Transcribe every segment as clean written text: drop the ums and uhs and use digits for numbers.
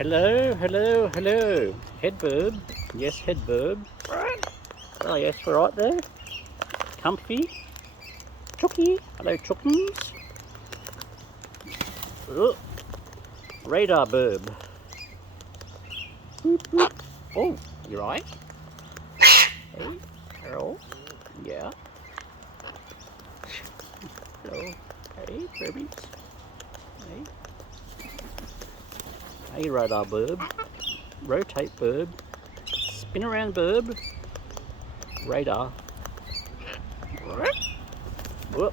Hello, hello, hello. Head burb. Yes, head burb. Oh yes, we're right there. Comfy. Chooky. Hello, chookums. Oh, radar burb. Boop, boop. Oh, you right? Hey, hello. Yeah. Hello. Hey, burbies. Hey. Hey, radar burb. Rotate burb. Spin around burb. Radar. Whoop.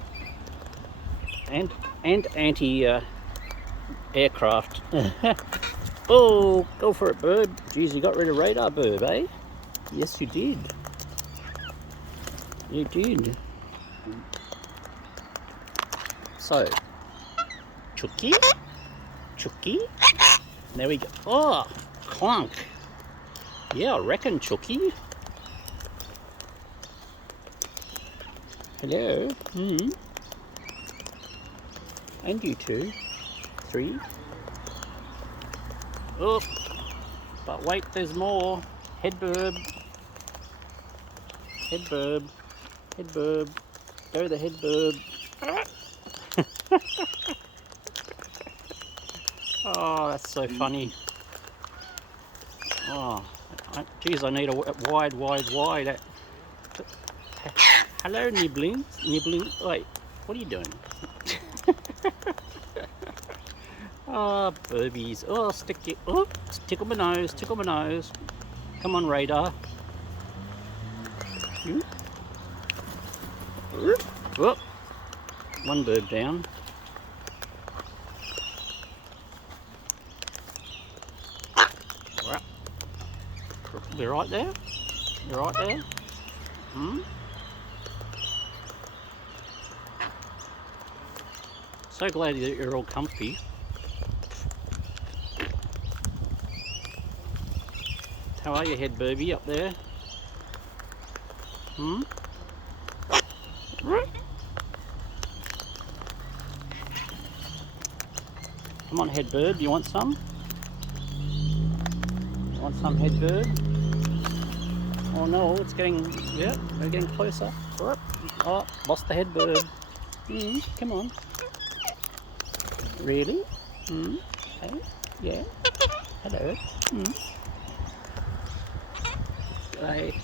And anti aircraft. Oh, go for it, burb. Geez, you got rid of radar, burb, eh? Yes, you did. You did. So, Chooky, Chooky. There we go. Oh, clunk. Yeah, I reckon, Chooky. Hello. And you two. 3. Oh, but wait, there's more. Head burb. Head burb. Head burb. Go the head burb. Oh, that's so funny. Oh, geez, I need a wide. Hello, nibbling. Wait, what are you doing? Oh, burbies. Oh, tickle my nose. Come on, radar. Whoop. One burb down. You're right there. You're right there. So glad that you're all comfy. How are you, head burby, up there? Come on, head burb, you want some? You want some, head burb? Oh no, it's getting, yeah, we're getting closer. Oh, lost the head burb. Come on. Really? Hey, yeah. Hello. Hey.